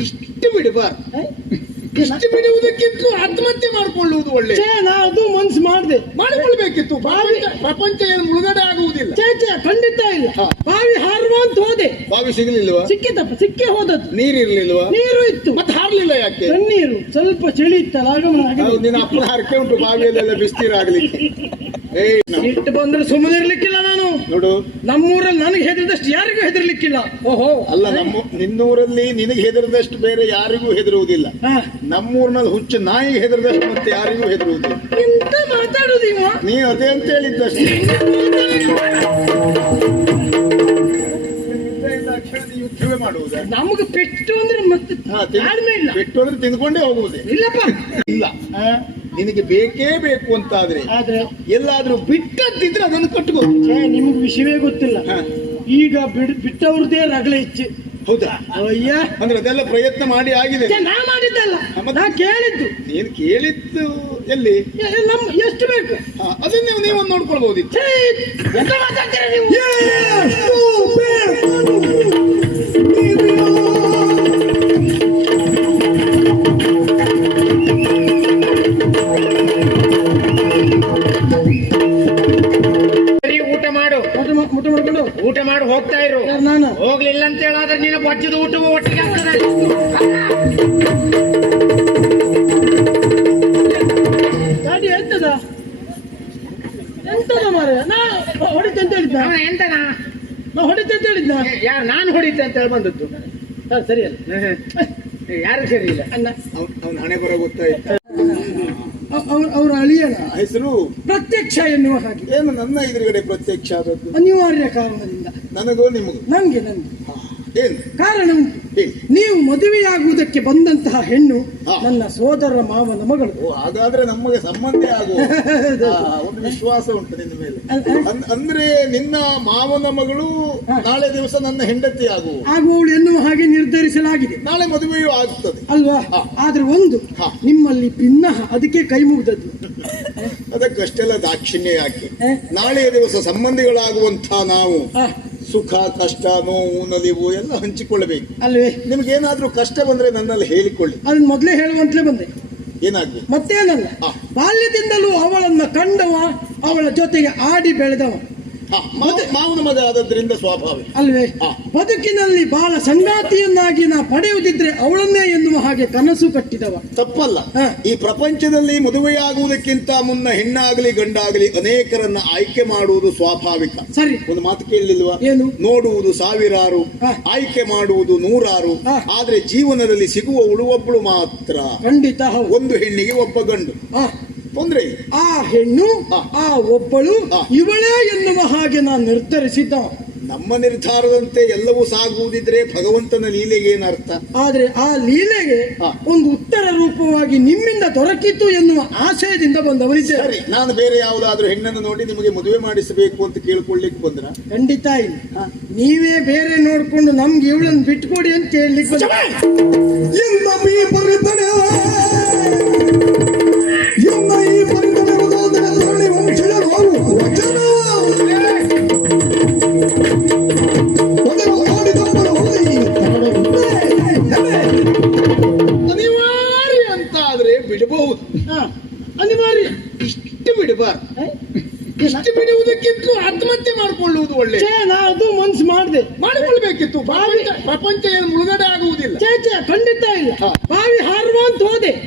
ಇಷ್ಟು ಬಿಡಬಾರ್ದು ಏ? ಇಷ್ಟು ಬಿಡುವುದಕ್ಕಿಂತ ಆತ್ಮಹತ್ಯೆ ಮಾಡ್ಕೊಳ್ಳುವುದು ಒಳ್ಳೆ. ನಾ ಅದು ಮನ್ಸು ಮಾಡ್ದೆ. ಮಾಡಿಕೊಳ್ಬೇಕಿತ್ತು ಬಾವಿ ಪ್ರಪಂಚ ಏನು ಮುಳುಗಡೆ ಆಗುವುದಿಲ್ಲ. ಚೇ ಖಂಡಿತ ಇಲ್ಲ. ಬಾವಿ ಹಾರುವ ಅಂತ ಹೋದೆ. ಬಾವಿ ಸಿಗಲಿಲ್ವಾ? ಸಿಕ್ಕಿತಪ್ಪ ಸಿಕ್ಕೇ ಹೋದದ್ದು. ನೀರಿರ್ಲಿಲ್ವಾ? ನೀರು ಇತ್ತು. ಮತ್ತೆ ಹಾರ್ಲಿಲ್ಲ ಯಾಕೆ? ನೀರು ಸ್ವಲ್ಪ ಚಳಿ ಇತ್ತಲ್ಲ ನಿನ್ನ ಅಪ್ಪನ ಹರಕೆ ಉಂಟು ಬಾವಿಯಲ್ಲೆಲ್ಲ ಬಿಸ್ತೀರಾಗ್ಲಿಕ್ಕೆ ಏಯ್ ನಮ್- ಸಿಟ್ಟು ಬಂದ್ರೆ ಸುಮ್ಮನೆ ಇರ್ಲಿಕ್ಕಿಲ್ಲ ನಾನು ನೋಡು. ನಮ್ಮೂರಲ್ಲಿ ನನಗೆ ಹೆದರಿದಷ್ಟು ಯಾರಿಗೂ ಹೆದರ್ಲಿಕ್ಕಿಲ್ಲ. ಓಹೋ. ಅಲ್ಲ ನಮ್ಮ ನಿನ್ನೂರಲ್ಲಿ ನಿನಗೆ ಹೆದರದಷ್ಟು ಬೇರೆ ಯಾರಿಗೂ ಹೆದರುವುದಿಲ್ಲ. ನಮ್ಮೂರ್ನಲ್ಲಿ ಹುಚ್ಚು ನಾಯಿಗೆ ಹೆದರದಷ್ಟು ಮತ್ತೆ ಯಾರಿಗೂ ಹೆದರುವುದಿಲ್ಲ. ಎಂತ ಮಾತಾಡುದು ಇವ? ನೀ ಅದೇ ಅಂತ ಹೇಳಿದ್ದಷ್ಟು. ಯುದ್ಧವೇ ಮಾಡುವುದ ನಮಗೆ ಪೆಟ್ಟು ಅಂದ್ರೆ ಮತ್ತೆ ಪೆಟ್ಟು ಇಲ್ಲ. ಪೆಟ್ಟು ಅಂದ್ರೆ ತಿಂದ್ಕೊಂಡೇ ಹೋಗುವುದೇ. ಇಲ್ಲಪ್ಪ. ಇಲ್ಲ. ನಿನಗೆ ಬೇಕೇ ಬೇಕು ಅಂತಾದ್ರೆ ಆದ್ರೆ ಎಲ್ಲಾದ್ರೂ ಬಿಟ್ಟದ್ದಿದ್ರೆ ಅದನ್ನು ಕಟ್ಕೋ. ಛೇ, ನಿಮ್ಗೆ ವಿಷಯವೇ ಗೊತ್ತಿಲ್ಲ. ಹಾ. ಈಗ ಬಿಡ್ ಬಿಟ್ಟವ್ರದೇ ರಗಳೆ ಹೆಚ್ಚು ಹೌದಾ? ಅಯ್ಯ. ಅಂದ್ರೆ ಅದೆಲ್ಲ ಪ್ರಯತ್ನ ಮಾಡಿ ಆಗಿದೆ. ಛೇ, ನಾ ಮಾಡಿದ್ದಲ್ಲ. ಮತ್ತೆ? ನಾ ಕೇಳಿದ್ದು. ನೀನು ಕೇಳಿದ್ದು ಎಲ್ಲಿ? ನಮ್ ಎಷ್ಟು ಬೇಕು? ಅದನ್ನ ನೀವು ನೀವೊಂದು ನೋಡ್ಕೊಳ್ಬಹುದಿತ್ತು ಛೇ, ಎಂತ ಮಾತಾಡ್ತೀರ ನೀವು? ಮಾ- ಊಟ ಮಾಡ್ಕೊಂಡು ಊಟ ಮಾಡಿ ಹೋಗ್ತಾ ಇರು. ನಾನು. ಹೋಗ್ಲಿಲ್ಲ ಅಂತ ಹೇಳಾದ್ರೆ ನಿನ್ನ ಬಜ್ಜದ ಊಟ ಒಟ್ಟಿಗೆ ಆಗ್ತದೆ. ಗಾಡಿ ಎಂತದ? ಎಂತದ ಮಾರ ನಾ ಹೊಡಿತೆ ಅಂತ ಹೇಳಿದ್ನ? ಅವನ ಎಂತನ? ನಾ ಹೊಡಿತೆ ಅಂತ ಹೇಳಿದ್ನ? ಯಾರು ನಾನು ಹೊಡಿತೆ ಅಂತ ಹೇಳಿ ಬಂದದ್ದು. ಹಾ, ಸರಿ ಅಲ್ಲ. ಯಾರು ಸರಿ ಇಲ್ಲ? ಅಣ್ಣ. ಅವ್ನು ಹಣೆ ಬರೋ ಗೊತ್ತಾಯ್ತು? ಅವ್ರ ಅವ್ರ ಅಳಿಯನ ಹೆಸರು? ಪ್ರತ್ಯಕ್ಷ ಎನ್ನುವ ಹಾಗೆ. ಏನು ನನ್ನ ಎದುರುಗಡೆ ಪ್ರತ್ಯಕ್ಷ ಆದದ್ದು ಅನಿವಾರ್ಯ ಕಾರಣದಿಂದ. ನನಗೂ ನಿಮಗೂ? ನನಗೆ ನಂಗೆ. ಹಾ, ಏನು ಕಾರಣ ಉಂಟು. ನೀವು ಮದುವೆಯಾಗುವುದಕ್ಕೆ ಬಂದಂತಹ ಹೆಣ್ಣು. ನನ್ನ ಸೋದರ ಮಾವನ ಮಗಳು. ಹಾಗಾದ್ರೆ ನಮಗೆ ಸಂಬಂಧ ಆಗುವ. ಒಂದು ವಿಶ್ವಾಸ ಉಂಟು ನಿನ್ನ ಮೇಲೆ. ಅಂದ್ರೆ ನಿನ್ನ ಮಾವನ ಮಗಳು ನಾಳೆ ದಿವಸ ನನ್ನ ಹೆಂಡತಿ ಆಗುವ. ಆಗುವಳು ಎನ್ನುವ ಹಾಗೆ ನಿರ್ಧರಿಸಲಾಗಿದೆ. ನಾಳೆ ಮದುವೆಯೂ ಆಗುತ್ತದೆ. ಅಲ್ವಾ? ಹಾ. ಆದ್ರೆ ಒಂದು ಹಾ. ನಿಮ್ಮಲ್ಲಿ ಭಿನ್ನ ಅದಕ್ಕೆ ಕೈ ಮುಗಿದದ್ದು. ಅದಕ್ಕಷ್ಟೆಲ್ಲ ದಾಕ್ಷಿಣ್ಯ ಯಾಕೆ? ನಾಳೆಯ ದಿವಸ ಸಂಬಂಧಿಗಳಾಗುವಂತ ನಾವು ಸುಖ ಕಷ್ಟ ನೋವು ನಲಿವು ಎಲ್ಲ ಹಂಚಿಕೊಳ್ಳಬೇಕು. ಅಲ್ವೇ? ನಿಮ್ಗೇನಾದ್ರೂ ಕಷ್ಟ ಬಂದ್ರೆ ನನ್ನಲ್ಲಿ ಹೇಳಿಕೊಳ್ಳಿ. ಅದನ್ನ ಮೊದಲೇ ಹೇಳುವಂತಲೇ ಬಂದೆ. ಏನಾಗ್ಲಿ? ಮತ್ತೇನಲ್ಲ. ಬಾಲ್ಯದಿಂದಲೂ ಅವಳನ್ನ ಕಂಡವ ಅವಳ ಜೊತೆಗೆ ಆಡಿ ಬೆಳೆದವ. ಮಾವನ ಮಗ ಆದದ್ರಿಂದ ಸ್ವಾಭಾವಿಕ. ಅಲ್ವೇ. ಬದುಕಿನಲ್ಲಿ ಬಹಳ ಸಂಗಾತಿಯನ್ನಾಗಿ ನಾ ಪಡೆಯುವುದಿದ್ರೆ ಅವಳನ್ನೇ ಎನ್ನುವ ಹಾಗೆ ಕನಸು ಕಟ್ಟಿದವ. ತಪ್ಪಲ್ಲ. ಈ ಪ್ರಪಂಚದಲ್ಲಿ ಮದುವೆಯಾಗುವುದಕ್ಕಿಂತ ಮುನ್ನ ಹೆಣ್ಣಾಗಲಿ ಗಂಡಾಗಲಿ ಅನೇಕರನ್ನ ಆಯ್ಕೆ ಮಾಡುವುದು ಸ್ವಾಭಾವಿಕ. ಸರಿ. ಒಂದು ಮಾತು ಕೇಳಲಿಲ್ವಾ ಏನು? ನೋಡುವುದು ಸಾವಿರಾರು. ಆಯ್ಕೆ ಮಾಡುವುದು ನೂರಾರು. ಆದ್ರೆ ಜೀವನದಲ್ಲಿ ಸಿಗುವ ಒಬ್ಬಳು ಮಾತ್ರ. ಖಂಡಿತ ಒಂದು ಹೆಣ್ಣಿಗೆ ಒಬ್ಬ ಗಂಡು. ತೊಂದ್ರೆ ಆ ಹೆಣ್ಣು. ಆ ಒಬ್ಬಳು. ಇವಳೇ ಎನ್ನುವ ಹಾಗೆ ನಾನು ನಿರ್ಧರಿಸಿದ್ದ. ನಮ್ಮ ನಿರ್ಧಾರದಂತೆ ಎಲ್ಲವೂ ಸಾಗುವುದಿದ್ರೆ ಭಗವಂತನ ಲೀಲೆಗೆ ಏನರ್ಥ ಆದ್ರೆ ಆ ಲೀಲೆಗೆ. ಒಂದು ಉತ್ತರ ರೂಪವಾಗಿ ನಿಮ್ಮಿಂದ ದೊರಕಿತು ಎನ್ನುವ ಆಶಯದಿಂದ ಬಂದವನಿದ್ದೇನೆ ಸರಿ ನಾನು ಬೇರೆ ಯಾವುದಾದ್ರೂ ಹೆಣ್ಣನ್ನು ನೋಡಿ ನಿಮಗೆ ಮದುವೆ ಮಾಡಿಸಬೇಕು ಅಂತ ಕೇಳ್ಕೊಳ್ಳಿಕ್ಕೆ ಬಂದ್ರ? ಖಂಡಿತ ಇಲ್ಲ. ನೀವೇ ಬೇರೆ ನೋಡ್ಕೊಂಡು ನಮ್ಗೆ ಇವಳನ್ನು ಬಿಟ್ಕೊಡಿ ಅಂತ ಕೇಳಲಿಕ್ಕೆ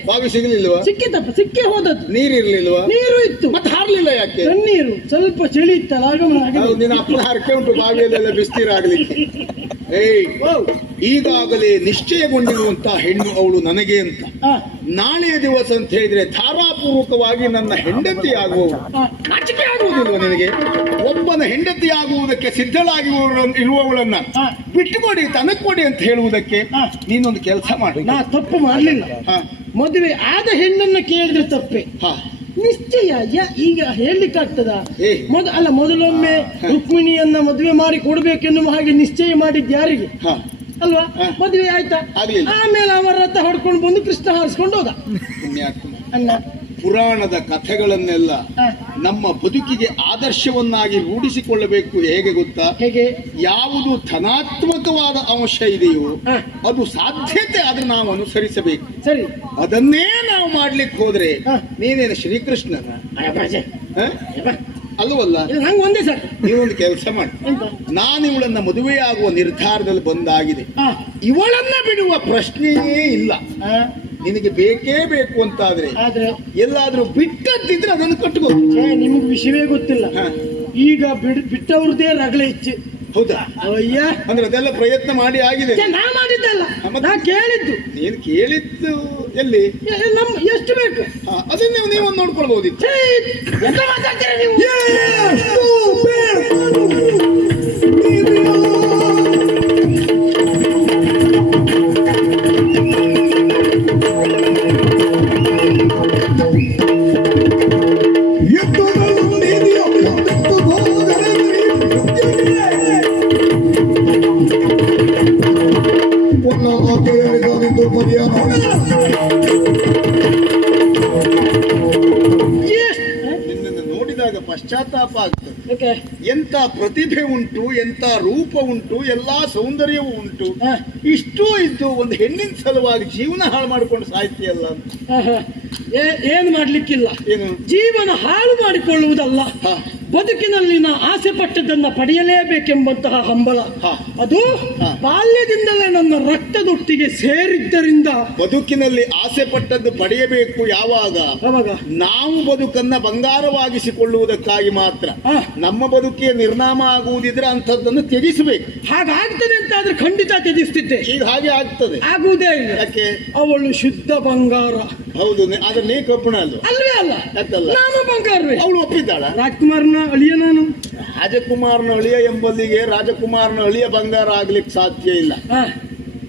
ಬಾವಿ ಸಿಗಲಿಲ್ವಾ? ಸಿಕ್ಕಿತಪ್ಪ ಸಿಕ್ಕೇ ಹೋದದ್ದು. ನೀರಿರ್ಲಿಲ್ವಾ ನೀರು ಇತ್ತು. ಮತ್ತೆ ಹಾರ್ಲಿಲ್ಲ ಯಾಕೆ? ನೀರು ಸ್ವಲ್ಪ ಚಳಿ ಇತ್ತಲ್ಲ ಆಗಮನ. ಹೌದು, ನಿನ್ನ ಅಪ್ಪನ ಹರಕೆ ಉಂಟು ಬಾವಿಯಲ್ಲೆಲ್ಲ ಬಿಸ್ತೀರಾಗ್ಲಿಕ್ಕೆ ಏಯ್ ಈಗಾಗಲೇ ನಿಶ್ಚಯಗೊಂಡಿರುವಂತಹ ಹೆಣ್ಣು ಅವಳು ನನಗೆ ಅಂತ. ನಾಳೆಯ ದಿವಸ ಅಂತ ಹೇಳಿದ್ರೆ ಧಾರಾಪೂರ್ವಕವಾಗಿ ನನ್ನ ಹೆಂಡತಿ ಆಗುವವಳು. ನಾಚಿಕೆ ಆಗುವುದಿಲ್ವ ನಿನಗೆ? ಒಬ್ಬನ ಹೆಂಡತಿ ಆಗುವುದಕ್ಕೆ ಸಿದ್ಧಳಾಗಿ ಇರುವವಳನ್ನ ಹಾ. ಬಿಟ್ಟುಕೊಡಿ ತನಕೊಡಿ ಅಂತ ಹೇಳುವುದಕ್ಕೆ ಹಾ. ನೀನೊಂದು ಕೆಲಸ ಮಾಡಿ. ನಾ ತಪ್ಪು ಮಾಡಲಿಲ್ಲ. ಹಾ. ಮದುವೆ ಆದ ಹೆಣ್ಣನ್ನ ಕೇಳಿದ್ರೆ ತಪ್ಪೆ. ಹಾ. ನಿಶ್ಚಯ ಈಗ ಹೇಳಲಿಕ್ಕಾಗ್ತದ? ಆಗ್ತದ ಮೊದ ಅಲ್ಲ ಮೊದಲೊಮ್ಮೆ ರುಕ್ಮಿಣಿಯನ್ನ ಮದುವೆ ಮಾಡಿ ಕೊಡ್ಬೇಕೆನ್ನುವ ಹಾಗೆ ನಿಶ್ಚಯ ಮಾಡಿದ್ ಯಾರಿಗೆ? ಅಲ್ವಾ. ಮದುವೆ ಆಯ್ತಾ. ಆಮೇಲೆ ಅವರ ರಥ ಹೊಡ್ಕೊಂಡು ಬಂದು ಕೃಷ್ಣ ಹಾರಿಸ್ಕೊಂಡು ಹೋದ. ಅಣ್ಣ ಪುರಾಣದ ಕಥೆಗಳನ್ನೆಲ್ಲ ನಮ್ಮ ಬದುಕಿಗೆ ಆದರ್ಶವನ್ನಾಗಿ ರೂಢಿಸಿಕೊಳ್ಳಬೇಕು ಹೇಗೆ ಗೊತ್ತಾ? ಹೇಗೆ? ಯಾವುದು ಧನಾತ್ಮಕವಾದ ಅಂಶ ಇದೆಯೋ ಅದು ಸಾಧ್ಯತೆ ಆದ್ರೆ ನಾವು ಅನುಸರಿಸಬೇಕು. ಸರಿ. ಅದನ್ನೇ ನಾವು ಮಾಡ್ಲಿಕ್ಕೆ ಹೋದ್ರೆ. ನೀನೇನು ಶ್ರೀಕೃಷ್ಣನ? ಅಲ್ವಲ್ಲ ಒಂದೇ ಸರ್. ನೀವೊಂದು ಕೆಲಸ ಮಾಡಿ. ನಾನು ಇವಳನ್ನ ಮದುವೆಯಾಗುವ ನಿರ್ಧಾರದಲ್ಲಿ ಬಂದಾಗಿದೆ. ಇವಳನ್ನ ಬಿಡುವ ಪ್ರಶ್ನೆಯೇ ಇಲ್ಲ. ನಿನಗೆ ಬೇಕೇ ಬೇಕು ಅಂತಾದ್ರೆ ಆದ್ರೆ ಎಲ್ಲಾದ್ರೂ ಬಿಟ್ಟದ್ದಿದ್ರೆ ಅದನ್ನು ಕಟ್ಕೋ. ಛೇ, ನಿಮ್ಗೆ ವಿಷಯವೇ ಗೊತ್ತಿಲ್ಲ. ಹ. ಈಗ ಬಿಡ್ ಬಿಟ್ಟವ್ರದೇ ರಗಳೆ ಹೆಚ್ಚು. ಹೌದಾ? ಅಯ್ಯ. ಅಂದ್ರೆ ಅದೆಲ್ಲ ಪ್ರಯತ್ನ ಮಾಡಿ ಆಗಿದೆ. ಛೇ, ನಾ ಮಾಡಿದ್ದಲ್ಲ? ನಾ ಕೇಳಿದ್ದು. ನೀನು ಕೇಳಿದ್ದು ಎಲ್ಲಿ? ಏ, ನಮ್ ಎಷ್ಟು ಬೇಕು? ಹಾ, ಅದನ್ನ ನೀವು ನೋಡ್ಕೊಳ್ಬಹುದಿತ್ತು ಛೇ, ಎಂತ ಮಾತಾಡ್ತೀರ ನೀವು? ಪಶ್ಚಾತ್ತಾಪ ಆಗ್ತದೆ? ಎಂತ ಪ್ರತಿಭೆ ಉಂಟು ಎಂತ ರೂಪ ಉಂಟು ಎಲ್ಲಾ ಸೌಂದರ್ಯವೂ ಉಂಟು. ಇಷ್ಟು ಇದ್ದು ಒಂದು ಹೆಣ್ಣಿನ ಸಲುವಾಗಿ ಜೀವನ ಹಾಳು ಮಾಡಿಕೊಂಡು ಸಾಹಿತ್ಯಲ್ಲ ಏನು ಮಾಡ್ಲಿಕ್ಕಿಲ್ಲ. ಏನು? ಜೀವನ ಹಾಳು ಮಾಡಿಕೊಳ್ಳುವುದಲ್ಲ. ಹ, ಬದುಕಿನಲ್ಲಿ ನಾ ಆಸೆ ಪಟ್ಟದನ್ನ ಪಡೆಯಲೇಬೇಕೆಂಬಂತಹ ಹಂಬಲ. ಅದು ಬಾಲ್ಯದಿಂದಲೇ ನನ್ನ ರಕ್ತದೊಟ್ಟಿಗೆ ಸೇರಿದ್ದರಿಂದ ಬದುಕಿನಲ್ಲಿ ಆಸೆ ಪಟ್ಟದ್ದು ಪಡೆಯಬೇಕು ಯಾವಾಗ? ಅವಾಗ ನಾವು ಬದುಕನ್ನ ಬಂಗಾರವಾಗಿಸಿಕೊಳ್ಳುವುದಕ್ಕಾಗಿ ಮಾತ್ರ. ನಮ್ಮ ಬದುಕಿಗೆ ನಿರ್ನಾಮ ಆಗುವುದಿದ್ರೆ ಅಂಥದ್ದನ್ನು ತ್ಯಜಿಸಬೇಕು. ಹಾಗಾಗ್ತದೆ ಅಂತ ಆದ್ರೆ ಖಂಡಿತ ತ್ಯಜಿಸ್ತಿದ್ದೆ. ಈಗ ಹಾಗೆ ಆಗ್ತದೆ. ಆಗುವುದೇ ಇಲ್ಲ. ಯಾಕೆ? ಅವಳು ಶುದ್ಧ ಬಂಗಾರ. ಹೌದು ಆದ್ರೆ ನೀ ಕಬ್ಬಣ ಅಲ್ವ? ಅಲ್ವೇ ಅಲ್ಲ. ನಾನು ಬಂಗಾರವೇ. ಅವಳು ಒಪ್ಪಿದ್ದಾಳ? ರಾಜ್ಕುಮಾರ್ನ ಅಳಿಯ ನಾನು? ರಾಜಕುಮಾರನ ಅಳಿಯ ಎಂಬಲ್ಲಿಗೆ ರಾಜಕುಮಾರನ ಅಳಿಯ ಬಂಗಾರ ಆಗ್ಲಿಕ್ಕೆ ಸಾಧ್ಯ ಇಲ್ಲ.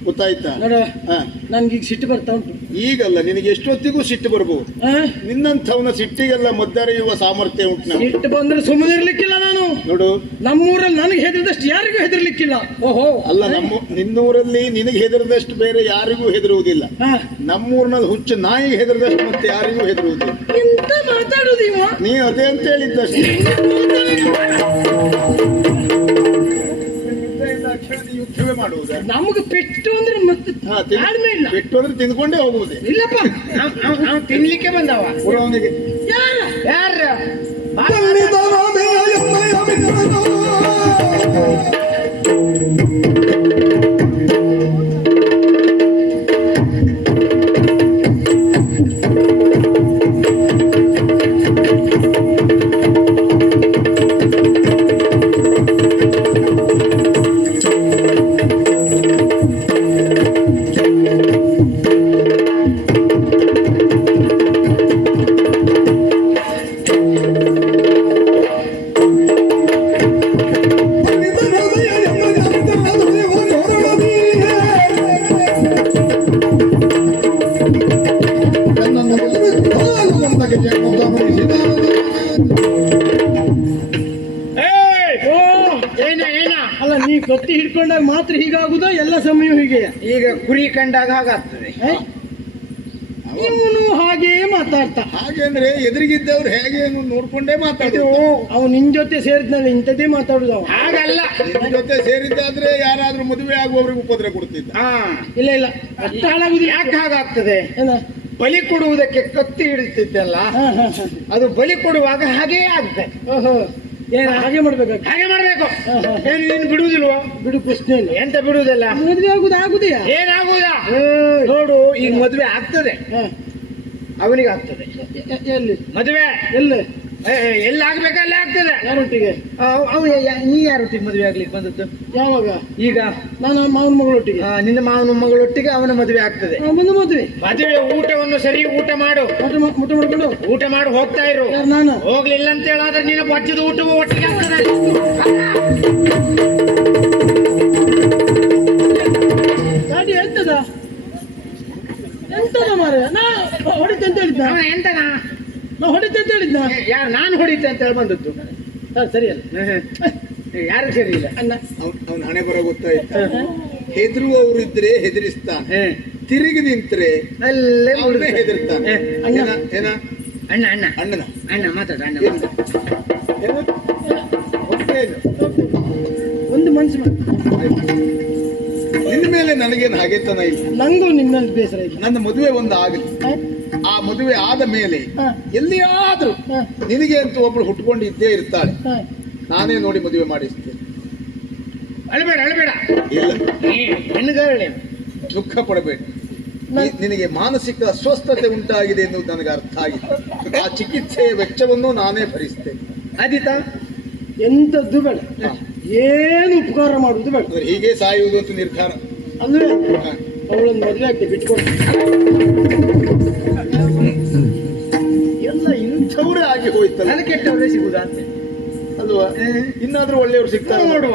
ಗೊತ್ತಾಯ್ತಾ? ನೋಡ ಹ. ನನ್ಗೀಗ ಸಿಟ್ಟು ಬರ್ತಾ ಉಂಟು. ಈಗಲ್ಲ ನಿನಗೆ ಎಷ್ಟೊತ್ತಿಗೂ ಸಿಟ್ಟು ಬರ್ಬೋದು? ಆ? ನಿನ್ನಂಥವನ ಸಿಟ್ಟಿಗೆಲ್ಲ ಮದ್ದರೆಯುವ ಸಾಮರ್ಥ್ಯ ಉಂಟು ನಮ್ಗೆ. ಸಿಟ್ಟು ಬಂದ್ರೆ ಸುಮ್ಮನೆ ಇರ್ಲಿಕ್ಕಿಲ್ಲ ನಾನು. ನೋಡು. ನಮ್ಮೂರಲ್ಲಿ ನನಗೆ ಹೆದರಿದಷ್ಟು ಯಾರಿಗೂ ಹೆದರ್ಲಿಕ್ಕಿಲ್ಲ. ಓಹೋ. ಅಲ್ಲ ನಮ್ಮ ನಿನ್ನೂರಲ್ಲಿ ನಿನಗೆ ಹೆದರದಷ್ಟು ಬೇರೆ ಯಾರಿಗೂ ಹೆದರುವುದಿಲ್ಲ. ಹ, ನಮ್ಮೂರಿನಲ್ಲಿ ಹುಚ್ಚು ನಾಯಿಗೆ ಹೆದರದಷ್ಟು ಮತ್ತೆ ಯಾರಿಗೂ ಹೆದರುವುದಿಲ್ಲ. ಎಂತ ಮಾತಾಡುದು ಇವ? ನೀ ಅದೇ ಅಂತ ಹೇಳಿದ್ದಷ್ಟೇ. ಯುದ್ಧವೇ ಮಾಡುವುದಾ ನಮಗೆ ಪೆಟ್ಟು ಅಂದ್ರೆ ಮತ್ತೆ ಹಾ, ತಿನ್- ತಾಳ್ಮೆ ಇಲ್ಲ ಬಿಟ್ಟು ಅಂದ್ರೆ ತಿಂದ್ಕೊಂಡೇ ಹೋಗುವುದೇ ಇಲ್ಲಪ್ಪ ಅವ್- ಅವ್- ಅವ್ ತಿನ್ಲಿಕ್ಕೆ ಬಂದವ ಪುರವನಿಗೆ ಯಾರ ಯಾರ ಏಯ್! ಅಲ್ಲ ನೀ ಕತ್ತಿ ಹಿಡ್ಕೊಂಡಾಗ ಮಾತ್ರ ಹೀಗಾಗುದ? ಎಲ್ಲ ಸಮಯ ಹೀಗೆ. ಈಗ ಕುರಿ ಕಂಡಾಗ ಹಾಗಾಗ್ತದೆ. ಇವನು ಹಾಗೇ ಮಾತಾಡ್ತಾ. ಹಾಗೆ ಅಂದ್ರೆ ಎದುರಿಗಿದ್ದವ್ರು ಹೇಗೆ ಅನ್ನೋದು ನೋಡ್ಕೊಂಡೇ ಮಾತಾಡ್ತೀವಿ ಅವ್ನು ಅವ್ ನಿನ್ ಜೊತೆ ಸೇರಿದ್ನಲ್ಲ ಇಂಥದ್ದೇ ಮಾತಾಡುದು ಅವ ಹಾಗಲ್ಲ. ನಿಮ್ ಜೊತೆ ಸೇರಿದ್ದಾದ್ರೆ ಯಾರಾದ್ರೂ ಮದುವೆ ಆಗುವವರಿಗೆ ಉಪದ್ರ ಕೊಡ್ತಿದ್ದ. ಹಾ. ಇಲ್ಲ ಇಲ್ಲ. ಅಷ್ಟು ಹಾಳಾಗುದಿಲ್ಲ ಯಾಕೆ ಹಾಗಾಗ್ತದೆ? ಏನ? ಬಲಿ ಕೊಡುವುದಕ್ಕೆ ಕತ್ತಿ ಹಿಡಿತಿದ್ದಲ್ಲ. ಅದು ಬಲಿ ಕೊಡುವಾಗ ಹಾಗೇ ಆಗ್ತದೆ. ಓಹೋ. ಏನ ಹಾಗೆ ಮಾಡ್ಬೇಕು? ಹಾಗೆ ಮಾಡ್ಬೇಕು. ಏನು ನೀನು ಬಿಡುವುದಿಲ್ವೋ? ಬಿಡು ಪ್ರಶ್ನೆ ಇಲ್ಲ. ಎಂತ ಬಿಡುವುದಿಲ್ಲ? ಮದುವೆ ಆಗುದು ಆಗುದಿಲ್ಲ ಏನಾಗುವುದ. ನೋಡು ಈಗ ಮದುವೆ ಆಗ್ತದೆ. ಅವನಿಗೆ ಆಗ್ತದೆ ಎಲ್ಲಿ? ಮದುವೆ? ಎಲ್ಲಿ? ಎಲ್ಲಿ ಆಗ್ಬೇಕಲ್ಲೇ ಆಗ್ತದೆ ಯಾರೊಟ್ಟಿಗೆ ಅವ್- ನೀ ಯಾರೊಟ್ಟಿಗೆ ಮದುವೆ ಆಗ್ಲಿಕ್ಕೆ ಬಂದದ್ದು? ಯಾವಾಗ? ಈಗ. ನಾನು ಮಾವನ ಮಗಳೊಟ್ಟಿಗೆ ನಿನ್ನ ಮಾವನ ಮಗಳೊಟ್ಟಿಗೆ ಅವನ ಮದುವೆ ಆಗ್ತದೆ. ಬಂದು ಮದುವೆ. ಮದುವೆ ಊಟವನ್ನು ಸರಿ ಊಟ ಮಾಡು. ಊಟ ಮಾಡ್ಕೊಂಡು? ಊಟ ಮಾಡಿ ಹೋಗ್ತಾ ಇರು. ನಾನು? ಹೋಗ್ಲಿಲ್ಲ ಅಂತ ಹೇಳಾದ್ರೆ ನಿನ್ನ ಬಚ್ಚದ ಊಟವು ಒಟ್ಟಿಗೆ ಆಗ್ತದೆ. ಅಂತ ಹೇಳಿ ಬಂದದ್ದು. ಸರಿಯಲ್ಲ ಸರಿ ಅಲ್ಲ. ಯಾರು ಸರಿ ಇಲ್ಲ? ಅಲ್ಲ. ಅವನ ಹಣೆ ಬರ ಗೊತ್ತಾಯ್ತು? ಹೆದರುವವರು ಇದ್ರೆ ಹೆದರಿಸ್ತಾನೆ. ತಿರುಗಿ ನಿಂತ್ರೆ ಅಲ್ಲೇ ಅವನೇ ಮುಳುಗ್ತಾನೆ. ಹೆದರ್ತಾನೆ. ಅಣ್ಣ. ಏನ ಅಣ್ಣ ಅಣ್ಣ. ಅಣ್ಣನ? ಅಣ್ಣ ಮಾತಾಡ ಅಣ್ಣ. ಒಂದು ಮನ್ಸು. ನಿನ್ನ ಮೇಲೆ ನನಗೇನು ಹಾಗೆತನ ಇಲ್ಲ? ನಂಗೂ ನಿಮ್ಮಲ್ಲಿ ಬೇಸರ ಇಲ್ಲ. ನನ್ನ ಮದುವೆ ಒಂದು ಆಗಲಿ. ಮದುವೆ ಆದ ಮೇಲೆ. ಎಲ್ಲಿಯಾದ್ರೂ ನಿನಗೆ ಅಂತ ಒಬ್ಳು ಹುಟ್ಕೊಂಡು ಇದ್ದೇ ಇರ್ತಾಳೆ. ನಾನೇ ನೋಡಿ ಮದುವೆ ಮಾಡಿಸ್ತೇನೆ. ಅಳ್ಬೇಡ ಅಳ್ಬೇಡ. ಇಲ್ಲ. ದುಃಖ ಪಡಬೇಡ. ನಿನಗೆ ಮಾನಸಿಕ ಅಸ್ವಸ್ಥತೆ ಉಂಟಾಗಿದೆ ಎನ್ನುವುದು ನನಗೆ ಅರ್ಥ ಆಗಿದೆ. ಆ ಚಿಕಿತ್ಸೆಯ ವೆಚ್ಚವನ್ನು ನಾನೇ ಭರಿಸ್ತೇನೆ. ಆದಿತಾ ಎಂತದ್ದು ಬೇಡ ಏನು ಉಪಕಾರ ಮಾಡುವುದು ಬೇಡ ಹೀಗೆ ಸಾಯುವುದು ಅಂತ ನಿರ್ಧಾರ. ಅಂದ್ರೆ. ಅವಳನ್ನು ಮದುವೆ ಆಗ್ತದೆ ಬಿಟ್ಕೊಂಡು. ಹೋಯ್ತಲ್ಲ ತಲೆ ಕೆಟ್ಟವರೇ ಸಿಗುದಾ ಅಂತ. ಅಲ್ವಾ? ಇನ್ನಾದ್ರೂ ಒಳ್ಳೆಯವರು ಸಿಗ್ತಾರೆ. ನೋಡುವ.